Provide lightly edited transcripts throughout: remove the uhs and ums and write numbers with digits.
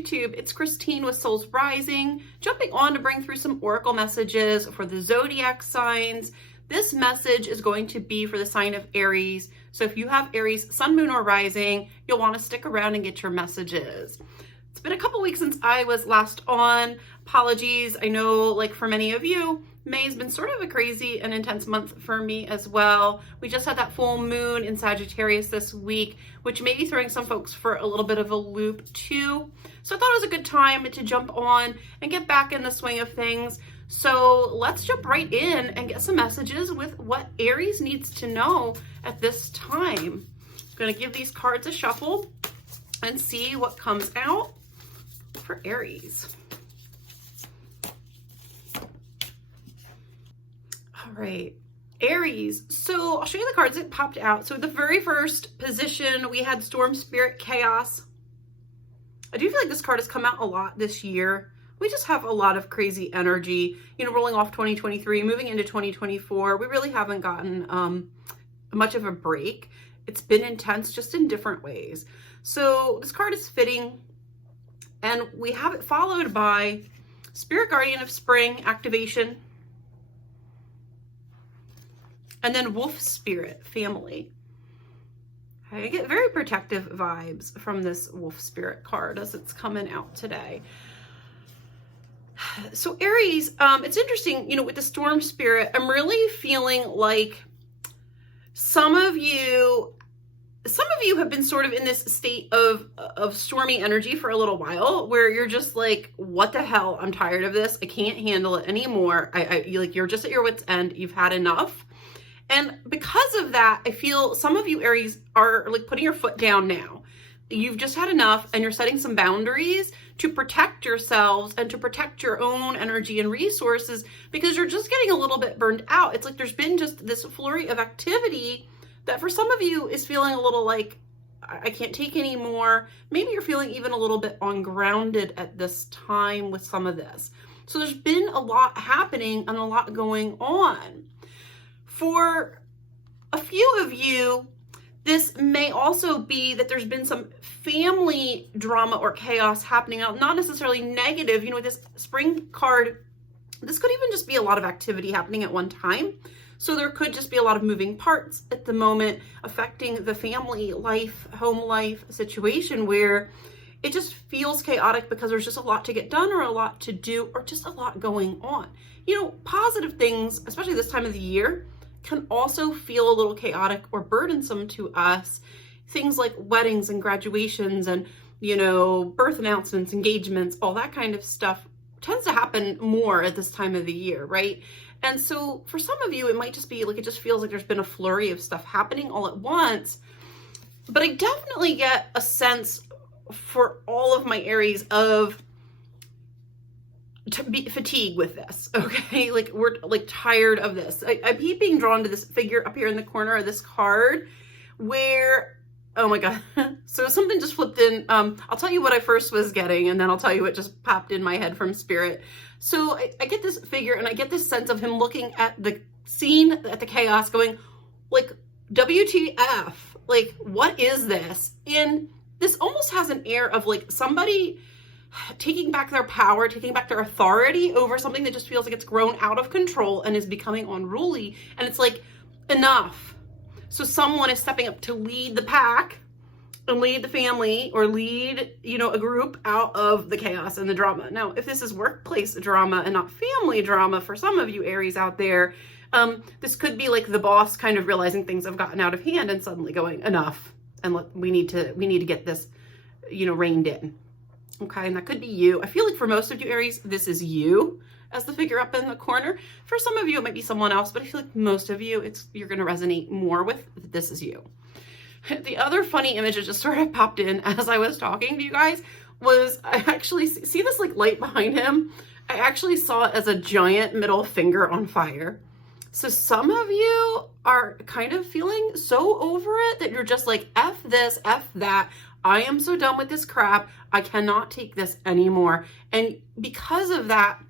YouTube. It's Christine with Souls Rising, jumping on to bring through some oracle messages for the zodiac signs. This message is going to be for the sign of Aries. So if you have Aries, sun, moon, or rising, you'll want to stick around and get your messages. It's been a couple weeks since I was last on. Apologies. I know, like for many of you, May's been sort of a crazy and intense month for me as well. We just had that full moon in Sagittarius this week, which may be throwing some folks for a little bit of a loop too. So I thought it was a good time to jump on and get back in the swing of things. So let's jump right in and get some messages with what Aries needs to know at this time. I'm going to give these cards a shuffle and see what comes out for Aries. All right, Aries. So I'll show you the cards that popped out. So the very first position, we had Storm Spirit Chaos. I do feel like this card has come out a lot this year. We just have a lot of crazy energy, you know, rolling off 2023, moving into 2024. We really haven't gotten much of a break. It's been intense, just in different ways. So this card is fitting, and we have it followed by Spirit Guardian of Spring activation, and then Wolf Spirit Family. I get very protective vibes from this Wolf Spirit card as it's coming out today. So Aries, it's interesting, you know, with the Storm Spirit, I'm really feeling like some of you have been sort of in this state of stormy energy for a little while, where you're just like, what the hell? I'm tired of this. I can't handle it anymore. You're just at your wit's end. You've had enough. And because of that, I feel some of you Aries are like putting your foot down now. You've just had enough, and you're setting some boundaries to protect yourselves and to protect your own energy and resources, because you're just getting a little bit burned out. It's like there's been just this flurry of activity that for some of you is feeling a little like, I can't take any more. Maybe you're feeling even a little bit ungrounded at this time with some of this. So there's been a lot happening and a lot going on. For a few of you, this may also be that there's been some family drama or chaos happening, not necessarily negative. You know, with this spring card, this could even just be a lot of activity happening at one time. So there could just be a lot of moving parts at the moment affecting the family life, home life situation, where it just feels chaotic because there's just a lot to get done or a lot to do or just a lot going on. You know, positive things, especially this time of the year, can also feel a little chaotic or burdensome to us. Things like weddings and graduations and, you know, birth announcements, engagements, all that kind of stuff tends to happen more at this time of the year, right? And so for some of you, it might just be like, it just feels like there's been a flurry of stuff happening all at once. But I definitely get a sense for all of my Aries of to be fatigued with this, okay? Like we're like tired of this. I keep being drawn to this figure up here in the corner of this card where, oh my God. So something just flipped in. I'll tell you what I first was getting, and then I'll tell you what just popped in my head from Spirit. So I get this figure, and I get this sense of him looking at the scene, at the chaos, going like, WTF? Like, what is this? And this almost has an air of like somebody taking back their power, taking back their authority over something that just feels like it's grown out of control and is becoming unruly. And it's like, enough. So someone is stepping up to lead the pack and lead the family, or lead, you know, a group out of the chaos and the drama. Now, if this is workplace drama and not family drama for some of you Aries out there, this could be like the boss kind of realizing things have gotten out of hand and suddenly going, enough. And we need to get this, you know, reined in. Okay, and that could be you. I feel like for most of you Aries, this is you as the figure up in the corner. For some of you, it might be someone else, but I feel like most of you, you're going to resonate more with this is you. The other funny image that just sort of popped in as I was talking to you guys was, I actually see this like light behind him. I actually saw it as a giant middle finger on fire. So some of you are kind of feeling so over it that you're just like, F this, F that. I am so done with this crap. I cannot take this anymore. And because of that,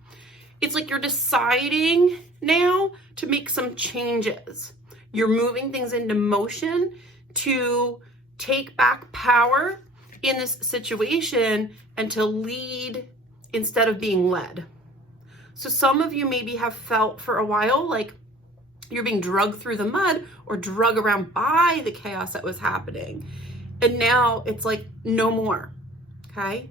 it's like you're deciding now to make some changes. You're moving things into motion to take back power in this situation and to lead instead of being led. So some of you maybe have felt for a while like you're being drugged through the mud or drugged around by the chaos that was happening. And now it's like, no more, okay?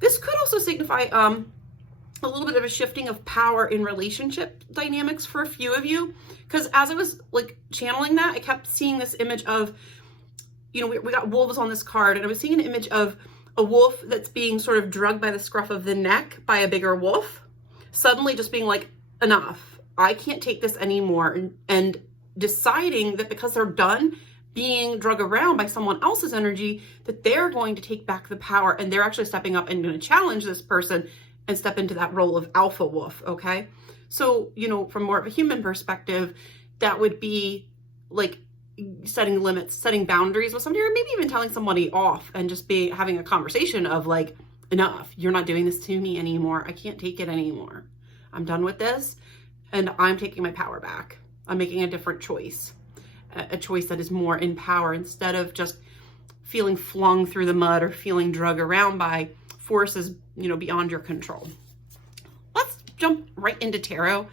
This could also signify a little bit of a shifting of power in relationship dynamics for a few of you. Because as I was like channeling that, I kept seeing this image of, you know, we got wolves on this card, and I was seeing an image of a wolf that's being sort of drugged by the scruff of the neck by a bigger wolf, suddenly just being like, enough, I can't take this anymore, and deciding that because they're done being drugged around by someone else's energy, that they're going to take back the power, and they're actually stepping up and going to challenge this person and step into that role of alpha wolf, okay? So, you know, from more of a human perspective, that would be like setting limits, setting boundaries with somebody, or maybe even telling somebody off and just having a conversation of like, enough, you're not doing this to me anymore. I can't take it anymore. I'm done with this, and I'm taking my power back. I'm making a different choice, a choice that is more in power, instead of just feeling flung through the mud or feeling drugged around by forces, you know, beyond your control. Let's jump right into tarot.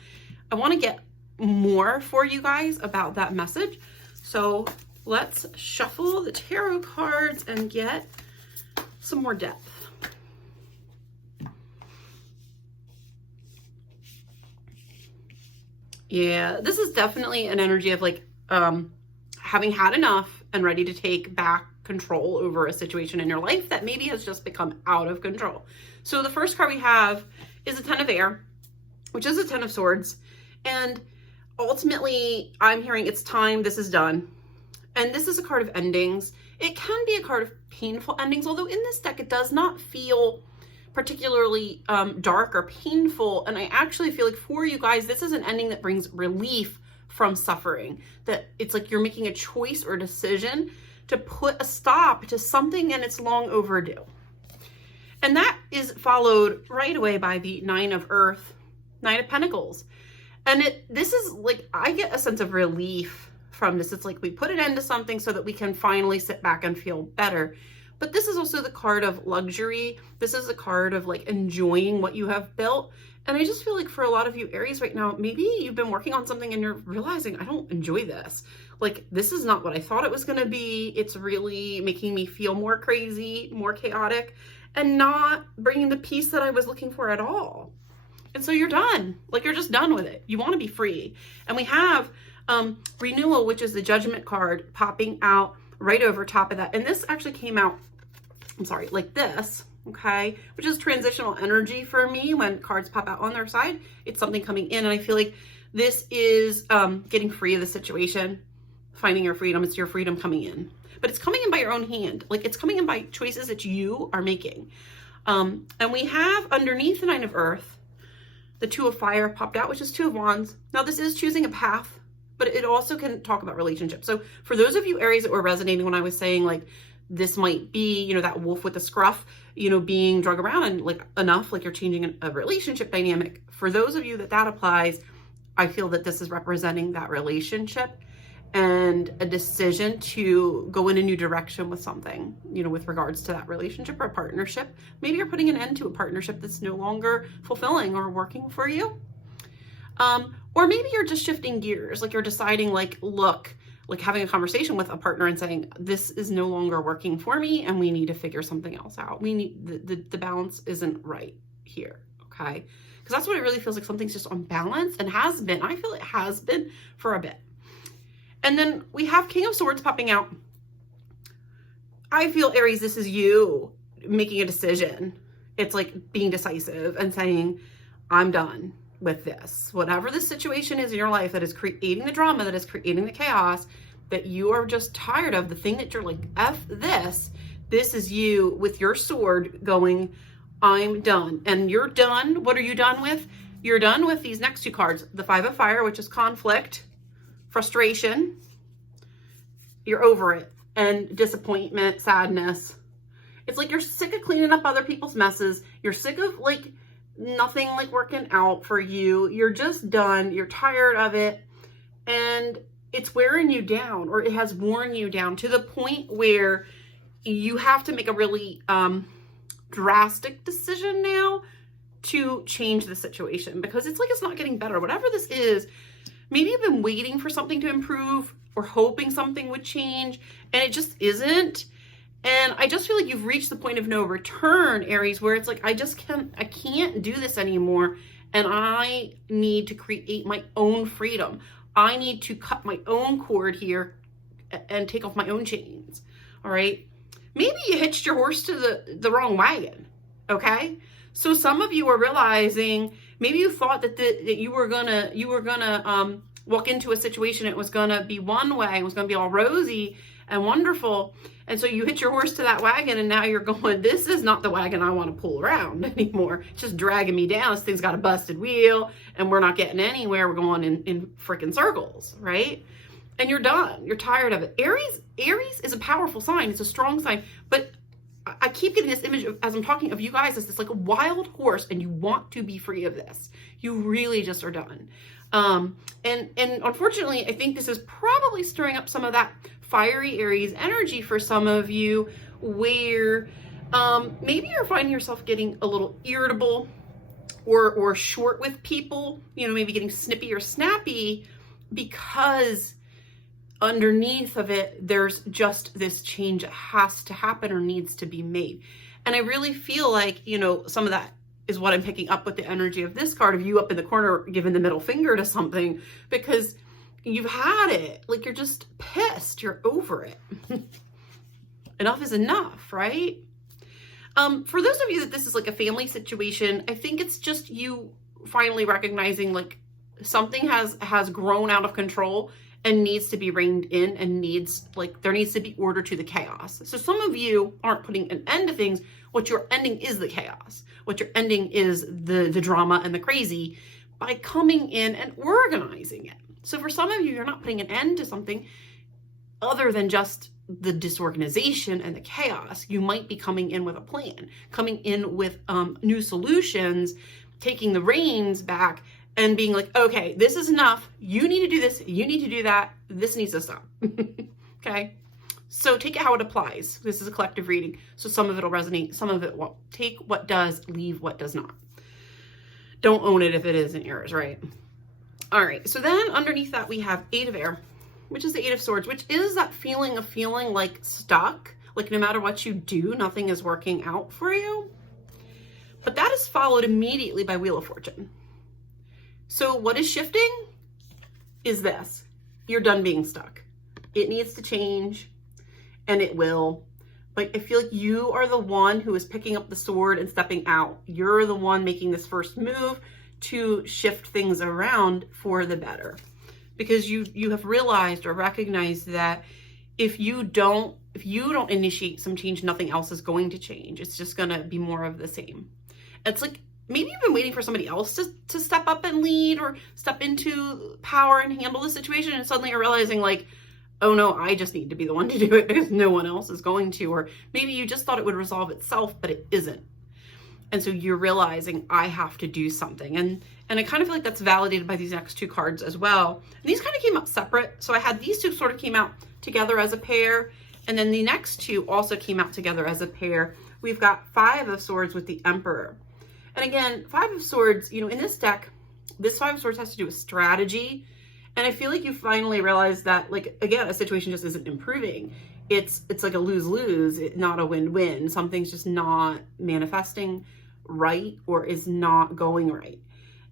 I want to get more for you guys about that message. So let's shuffle the tarot cards and get some more depth. Yeah, this is definitely an energy of like having had enough and ready to take back control over a situation in your life that maybe has just become out of control. So the first card we have is a Ten of Air, which is a Ten of Swords. And ultimately, I'm hearing it's time, this is done. And this is a card of endings. It can be a card of painful endings, although in this deck, it does not feel particularly dark or painful. And I actually feel like for you guys, this is an ending that brings relief from suffering, that it's like you're making a choice or a decision to put a stop to something, and it's long overdue. And that is followed right away by the Nine of Earth, Nine of Pentacles. And this is like, I get a sense of relief from this. It's like we put an end to something so that we can finally sit back and feel better. But this is also the card of luxury. This is a card of like enjoying what you have built. And I just feel like for a lot of you Aries right now, maybe you've been working on something and you're realizing, I don't enjoy this. Like, this is not what I thought it was going to be. It's really making me feel more crazy, more chaotic, and not bringing the peace that I was looking for at all. And so you're done. Like, you're just done with it. You want to be free. And we have renewal, which is the Judgment card popping out right over top of that. And this actually came out, I'm sorry, like this, okay, which is transitional energy for me. When cards pop out on their side, it's something coming in. And I feel like this is getting free of the situation, finding your freedom. It's your freedom coming in, but it's coming in by your own hand. Like, it's coming in by choices that you are making. And we have underneath the Nine of Earth, the Two of Fire popped out, which is Two of Wands. Now, this is choosing a path, but it also can talk about relationships. So for those of you Aries that were resonating when I was saying like, this might be, you know, that wolf with the scruff, you know, being drugged around and like enough, like you're changing a relationship dynamic. For those of you that applies, I feel that this is representing that relationship and a decision to go in a new direction with something, you know, with regards to that relationship or partnership. Maybe you're putting an end to a partnership that's no longer fulfilling or working for you. Or maybe you're just shifting gears, like you're deciding like, look, like having a conversation with a partner and saying, this is no longer working for me and we need to figure something else out. We need, the balance isn't right here, okay? Because that's what it really feels like. Something's just unbalanced and has been. I feel it has been for a bit. And then we have King of Swords popping out. I feel, Aries, this is you making a decision. It's like being decisive and saying, I'm done with this. Whatever the situation is in your life that is creating the drama, that is creating the chaos, that you are just tired of, the thing that you're like, F this. This is you with your sword going, I'm done. And you're done. What are you done with? You're done with these next two cards. The Five of Fire, which is conflict, frustration. You're over it. And disappointment, sadness. It's like you're sick of cleaning up other people's messes. You're sick of like nothing like working out for you. You're just done. You're tired of it. And it's wearing you down, or it has worn you down to the point where you have to make a really drastic decision now to change the situation, because it's like it's not getting better. Whatever this is, maybe you've been waiting for something to improve or hoping something would change, and it just isn't. And I just feel like you've reached the point of no return, Aries, where it's like, I can't do this anymore, and I need to create my own freedom. I need to cut my own cord here and take off my own chains. All right. Maybe you hitched your horse to the wrong wagon. Okay. So some of you are realizing, maybe you thought that you were gonna walk into a situation, it was gonna be one way, it was gonna be all rosy and wonderful. And so you hitch your horse to that wagon, and now you're going, this is not the wagon I want to pull around anymore. It's just dragging me down. This thing's got a busted wheel, and we're not getting anywhere. We're going in freaking circles, right? And you're done. You're tired of it. Aries is a powerful sign. It's a strong sign. But I keep getting this image of, as I'm talking of you guys, as this like a wild horse, and you want to be free of this. You really just are done. And unfortunately, I think this is probably stirring up some of that fiery Aries energy for some of you, where maybe you're finding yourself getting a little irritable or short with people, maybe getting snippy or snappy, because underneath of it, there's just this change that has to happen or needs to be made. And I really feel like, some of that is what I'm picking up with the energy of this card, of you up in the corner giving the middle finger to something, because you've had it. Like, you're just pissed. You're over it. Enough is enough, right? For those of you that this is like a family situation, I think it's just you finally recognizing like something has grown out of control and needs to be reined in, and there needs to be order to the chaos. So some of you aren't putting an end to things. What you're ending is the chaos. What you're ending is the drama and the crazy by coming in and organizing it. So for some of you, you're not putting an end to something other than just the disorganization and the chaos. You might be coming in with a plan, coming in with new solutions, taking the reins back and being like, okay, this is enough. You need to do this. You need to do that. This needs to stop. Okay. So take it how it applies. This is a collective reading. So some of it will resonate. Some of it won't. Take what does, leave what does not. Don't own it if it isn't yours, right? All right. So then underneath that, we have Eight of Air, which is the Eight of Swords, which is that feeling of feeling like stuck. Like no matter what you do, nothing is working out for you. But that is followed immediately by Wheel of Fortune. So what is shifting is this. You're done being stuck. It needs to change, and it will. But I feel like you are the one who is picking up the sword and stepping out. You're the one making this first move to shift things around for the better. Because you have realized or recognized that if you don't initiate some change, nothing else is going to change. It's just going to be more of the same. It's like, maybe you've been waiting for somebody else to step up and lead or step into power and handle the situation, and suddenly you're realizing like, oh no, I just need to be the one to do it because no one else is going to. Or maybe you just thought it would resolve itself, but it isn't. And so you're realizing I have to do something. And I kind of feel like that's validated by these next two cards as well. And these kind of came out separate. So I had these two sort of came out together as a pair, and then the next two also came out together as a pair. We've got Five of Swords with the Emperor. And again, Five of Swords, in this deck, this Five of Swords has to do with strategy. And I feel like you finally realize that, like, again, a situation just isn't improving. It's like a lose-lose, not a win-win. Something's just not manifesting right or is not going right.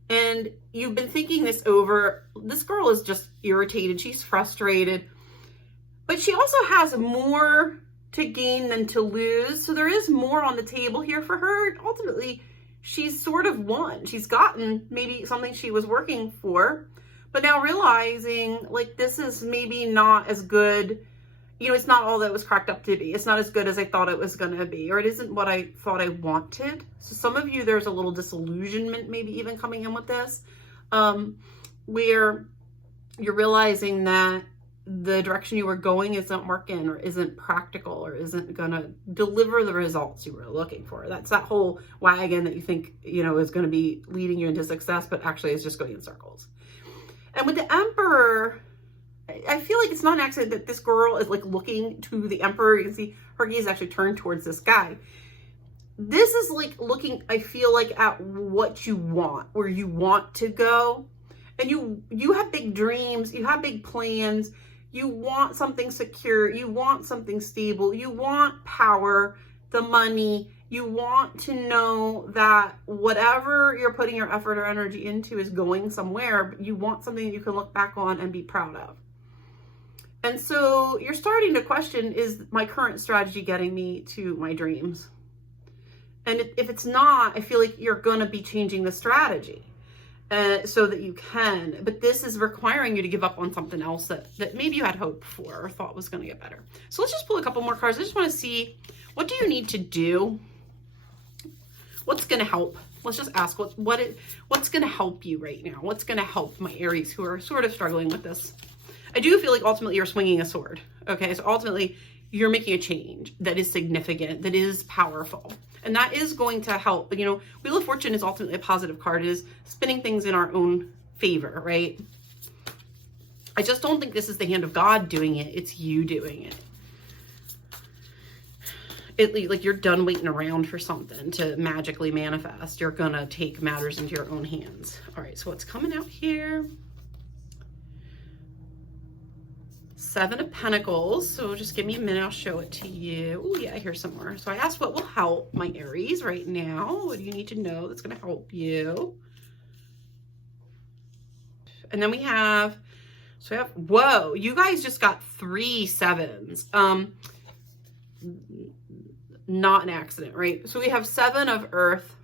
And you've been thinking this over. This girl is just irritated. She's frustrated. But she also has more to gain than to lose. So there is more on the table here for her. Ultimately, she's sort of won. She's gotten maybe something she was working for, but now realizing like this is maybe not as good. It's not all that it was cracked up to be. It's not as good as I thought it was going to be, or it isn't what I thought I wanted. So some of you, there's a little disillusionment maybe even coming in with this, where you're realizing that the direction you were going isn't working or isn't practical or isn't going to deliver the results you were looking for. That's that whole wagon that you think, is going to be leading you into success, but actually is just going in circles. And with the Emperor, I feel like it's not an accident that this girl is like looking to the Emperor. You can see her gaze actually turned towards this guy. This is like looking, I feel like, at what you want, where you want to go. And you have big dreams, you have big plans, you want something secure, you want something stable, you want power, the money, you want to know that whatever you're putting your effort or energy into is going somewhere, but you want something that you can look back on and be proud of. And so you're starting to question, is my current strategy getting me to my dreams? And if it's not, I feel like you're going to be changing the strategy so that you can. But this is requiring you to give up on something else that maybe you had hope for or thought was going to get better. So let's just pull a couple more cards. I just want to see, what do you need to do? What's going to help? Let's just ask what's going to help you right now? What's going to help my Aries who are sort of struggling with this? I do feel like ultimately you're swinging a sword. Okay, so ultimately you're making a change that is significant, that is powerful. And that is going to help. You know, Wheel of Fortune is ultimately a positive card. It is spinning things in our own favor, right? I just don't think this is the hand of God doing it. It's you doing it. Like you're done waiting around for something to magically manifest. You're going to take matters into your own hands. All right, so what's coming out here? Seven of Pentacles. So just give me a minute. I'll show it to you. Oh yeah, here's some more. So I asked what will help my Aries right now. What do you need to know that's going to help you? And then we have, whoa, you guys just got 3 sevens. Not an accident, right? So we have 7 of Earth,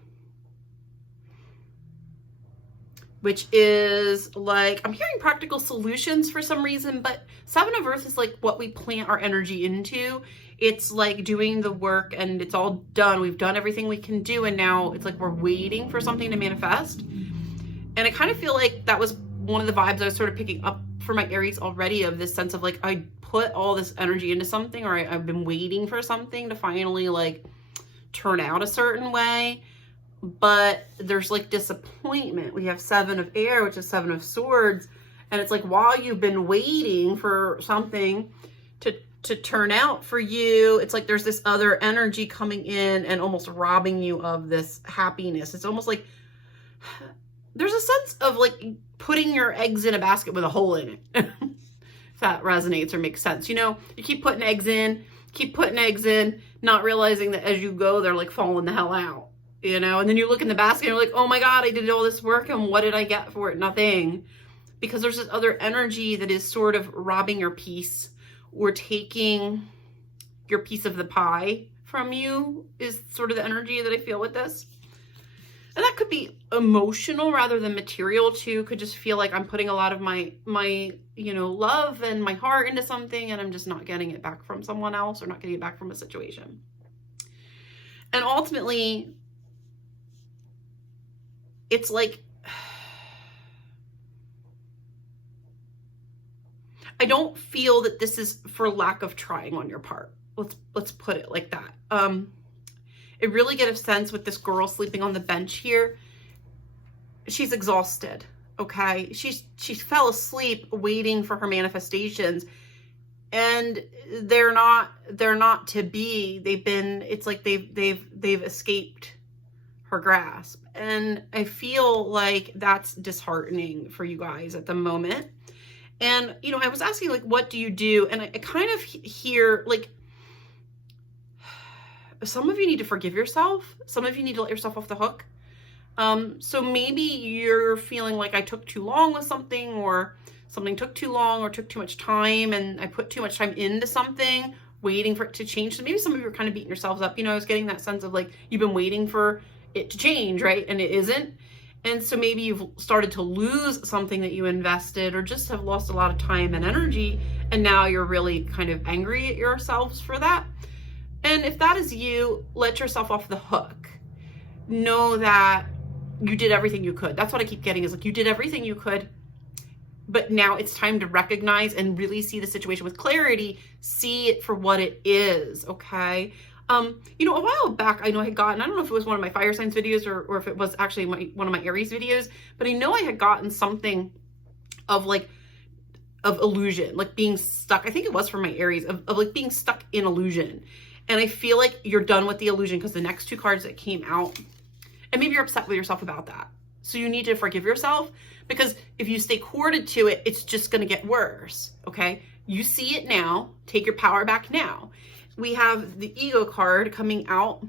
which is like, I'm hearing practical solutions for some reason, but 7 of Earth is like what we plant our energy into. It's like doing the work and it's all done. We've done everything we can do. And now it's like we're waiting for something to manifest. And I kind of feel like that was one of the vibes I was sort of picking up for my Aries already, of this sense of like, I put all this energy into something, or I've been waiting for something to finally like turn out a certain way. But there's like disappointment. We have 7 of Air, which is 7 of Swords. And it's like, while you've been waiting for something to turn out for you, it's like there's this other energy coming in and almost robbing you of this happiness. It's almost like there's a sense of like putting your eggs in a basket with a hole in it. If that resonates or makes sense. You know, you keep putting eggs in, not realizing that as you go, they're like falling the hell out. You know, and then you look in the basket and you're like, oh my God, I did all this work and what did I get for it? Nothing. Because there's this other energy that is sort of robbing your peace or taking your piece of the pie from you, is sort of the energy that I feel with this. And that could be emotional rather than material too. Could just feel like I'm putting a lot of my you know, love and my heart into something and I'm just not getting it back from someone else or not getting it back from a situation. And ultimately, it's like, I don't feel that this is for lack of trying on your part. Let's put it like that. I really get a sense with this girl sleeping on the bench here. She's exhausted, okay? She fell asleep waiting for her manifestations, and they're not to be. It's like they've escaped her grasp. And I feel like that's disheartening for you guys at the moment. And, you know, I was asking, like, what do you do? And I kind of hear, like, some of you need to forgive yourself. Some of you need to let yourself off the hook. So maybe you're feeling like I took too long with something, or something took too long or took too much time, and I put too much time into something, waiting for it to change. So maybe some of you are kind of beating yourselves up. You know, I was getting that sense of like, you've been waiting for it to change, right? And it isn't. And so maybe you've started to lose something that you invested, or just have lost a lot of time and energy. And now you're really kind of angry at yourselves for that. And if that is you, let yourself off the hook. Know that you did everything you could. That's what I keep getting, is like, you did everything you could, but now it's time to recognize and really see the situation with clarity. See it for what it is, okay? You know, a while back, I know I had gotten, I don't know if it was one of my fire signs videos or if it was actually one of my Aries videos, but I know I had gotten something of like, illusion, like being stuck. I think it was for my Aries, of like being stuck in illusion. And I feel like you're done with the illusion because the next two cards that came out, and maybe you're upset with yourself about that. So you need to forgive yourself, because if you stay corded to it, it's just going to get worse. Okay. You see it now. Take your power back now. We have the ego card coming out.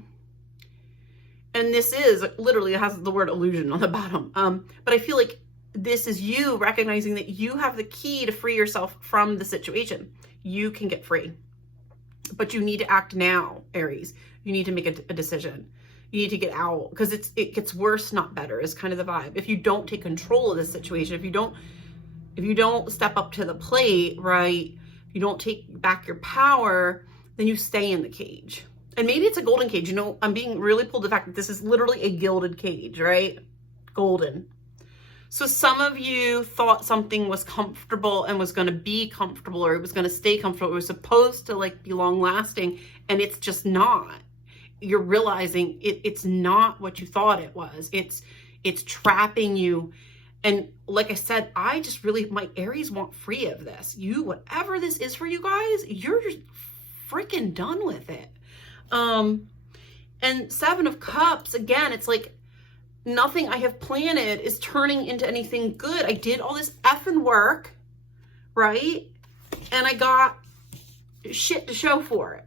And this is literally, it has the word illusion on the bottom. But I feel like this is you recognizing that you have the key to free yourself from the situation. You can get free, but you need to act now, Aries. You need to make a decision. You need to get out, because it gets worse, not better, is kind of the vibe. If you don't take control of this situation, if you don't step up to the plate, right? If you don't take back your power, then you stay in the cage. And maybe it's a golden cage. You know, I'm being really pulled to the fact that this is literally a gilded cage, right? Golden. So some of you thought something was comfortable and was going to be comfortable, or it was going to stay comfortable. It was supposed to like be long lasting, and it's just not. You're realizing it's not what you thought it was. It's trapping you. And like I said, I just really, my Aries want free of this. Whatever this is for you guys, you're just freaking done with it. And Seven of Cups, again, it's like nothing I have planted is turning into anything good. I did all this effing work, right? And I got shit to show for it.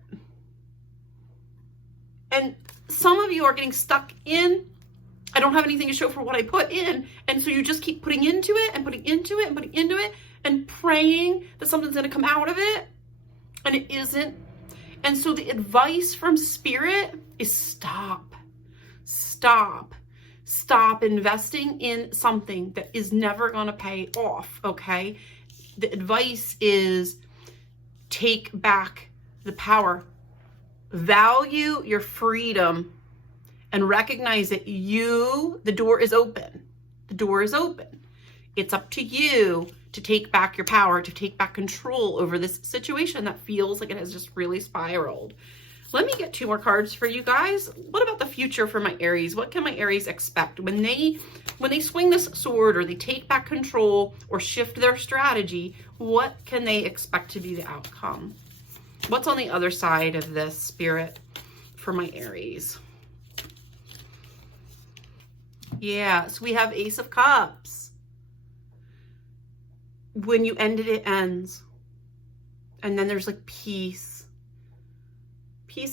And some of you are getting stuck in, I don't have anything to show for what I put in. And so you just keep putting into it and putting into it and putting into it and praying that something's going to come out of it. And it isn't. And so the advice from Spirit is stop investing in something that is never going to pay off. Okay. The advice is take back the power, value your freedom, and recognize that the door is open. The door is open. It's up to you to take back your power, to take back control over this situation that feels like it has just really spiraled. Let me get two more cards for you guys. What about the future for my Aries? What can my Aries expect when they swing this sword, or they take back control, or shift their strategy? What can they expect to be the outcome? What's on the other side of this, Spirit, for my Aries? Yeah, so we have Ace of Cups. When you end it, it ends. And then there's like peace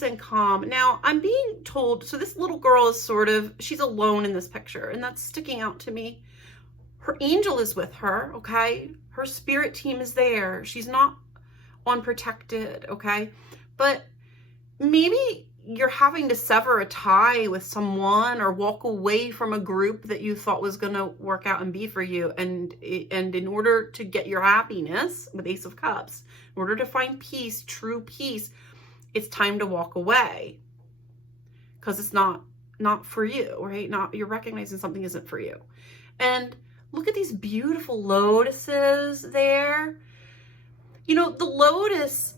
and calm. Now, I'm being told, so this little girl is she's alone in this picture, and that's sticking out to me. Her angel is with her, okay? Her spirit team is there. She's not unprotected, okay? But maybe you're having to sever a tie with someone, or walk away from a group that you thought was going to work out and be for you. And in order to get your happiness with Ace of Cups, in order to find peace, true peace, it's time to walk away, because it's not for you, right? You're recognizing something isn't for you. And look at these beautiful lotuses there. You know, the lotus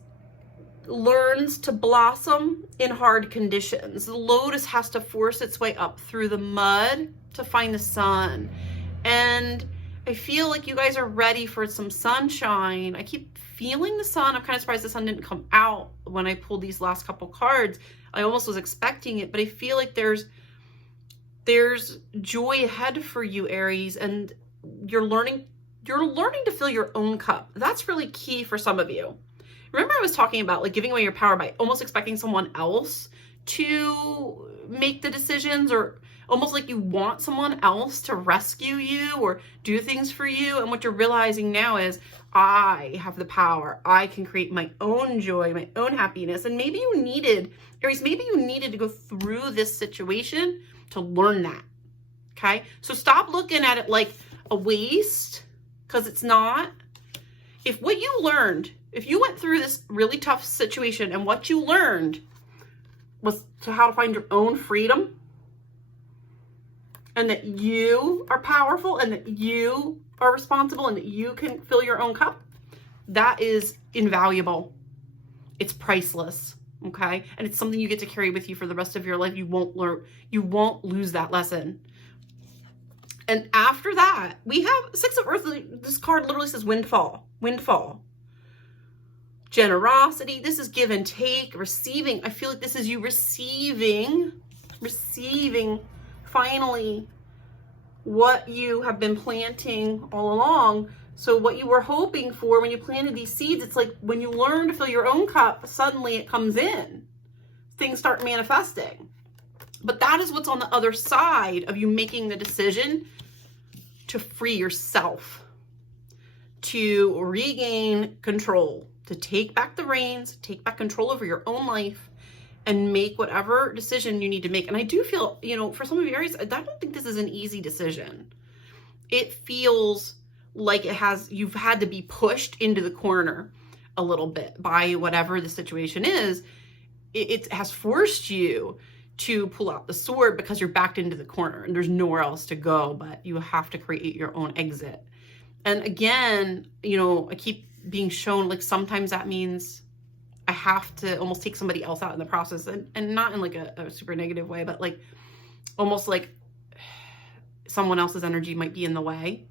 learns to blossom in hard conditions. The lotus has to force its way up through the mud to find the sun. And I feel like you guys are ready for some sunshine. I keep feeling the sun. I'm kind of surprised the sun didn't come out when I pulled these last couple cards. I almost was expecting it, but I feel like there's joy ahead for you, Aries, and you're learning to fill your own cup. That's really key for some of you. Remember I was talking about like giving away your power by almost expecting someone else to make the decisions, or almost like you want someone else to rescue you or do things for you. And what you're realizing now is, I have the power. I can create my own joy, my own happiness. And maybe you needed, Aries, to go through this situation to learn that. Okay. So stop looking at it like a waste, because it's not. If you went through this really tough situation and what you learned was how to find your own freedom, and that you are powerful, and that you are responsible, and that you can fill your own cup, that is invaluable. It's priceless, okay? And it's something you get to carry with you for the rest of your life. You won't lose that lesson. And after that, we have Six of Earth. This card literally says windfall, windfall. Generosity. This is give and take, receiving. I feel like this is you receiving finally what you have been planting all along. So what you were hoping for when you planted these seeds, it's like when you learn to fill your own cup, suddenly it comes in. Things start manifesting. But that is what's on the other side of you making the decision to free yourself, to regain control, to take back the reins, take back control over your own life, and make whatever decision you need to make. And I do feel, you know, for some of you Aries, I don't think this is an easy decision. It feels like you've had to be pushed into the corner a little bit by whatever the situation is. It has forced you to pull out the sword because you're backed into the corner and there's nowhere else to go, but you have to create your own exit. And again, you know, I keep being shown like sometimes that means I have to almost take somebody else out in the process, and not in like a super negative way, but like almost like someone else's energy might be in the way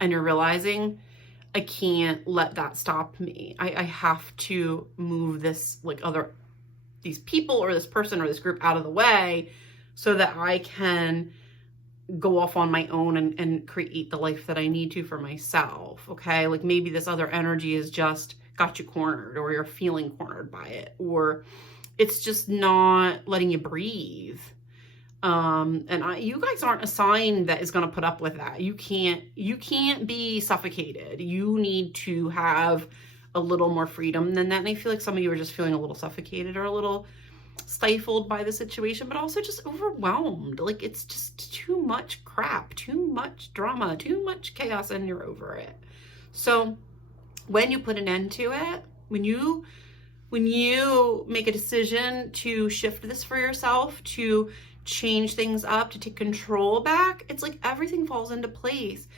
and you're realizing I can't let that stop me. I have to move this these people or this person or this group out of the way so that I can go off on my own and create the life that I need to for myself. Okay. Like maybe this other energy is just got you cornered, or you're feeling cornered by it, or it's just not letting you breathe. You guys aren't a sign that is going to put up with that. You can't be suffocated. You need to have a little more freedom than that. And I feel like some of you are just feeling a little suffocated or a little stifled by the situation, but also just overwhelmed. Like it's just too much crap, too much drama, too much chaos, and you're over it. So when you put an end to it, when you make a decision to shift this for yourself, to change things up, to take control back, it's like everything falls into place.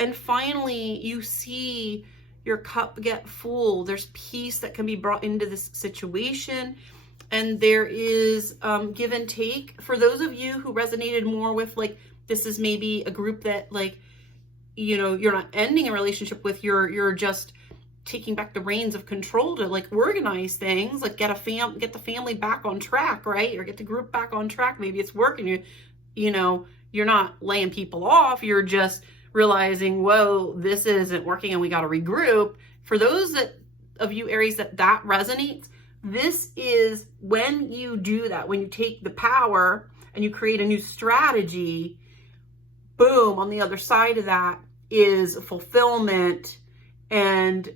And finally you see your cup get full. There's peace that can be brought into this situation. And there is give and take. For those of you who resonated more with like, this is maybe a group that like, you know, you're not ending a relationship with, you're just taking back the reins of control to like organize things, like get the family back on track, right? Or get the group back on track. Maybe it's working. You know, you're not laying people off. You're just realizing, whoa, this isn't working and we got to regroup. For those of you Aries that resonates, this is when you do that, when you take the power and you create a new strategy, boom, on the other side of that is fulfillment and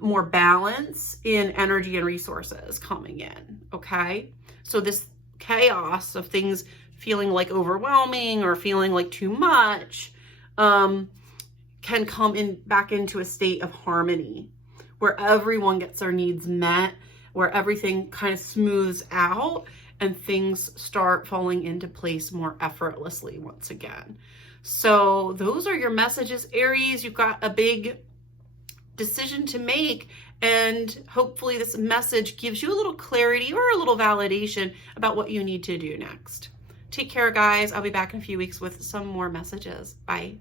more balance in energy and resources coming in, okay? So this chaos of things feeling like overwhelming or feeling like too much can come back into a state of harmony where everyone gets their needs met, where everything kind of smooths out and things start falling into place more effortlessly once again. So those are your messages, Aries. You've got a big decision to make, and hopefully this message gives you a little clarity or a little validation about what you need to do next. Take care, guys. I'll be back in a few weeks with some more messages. Bye.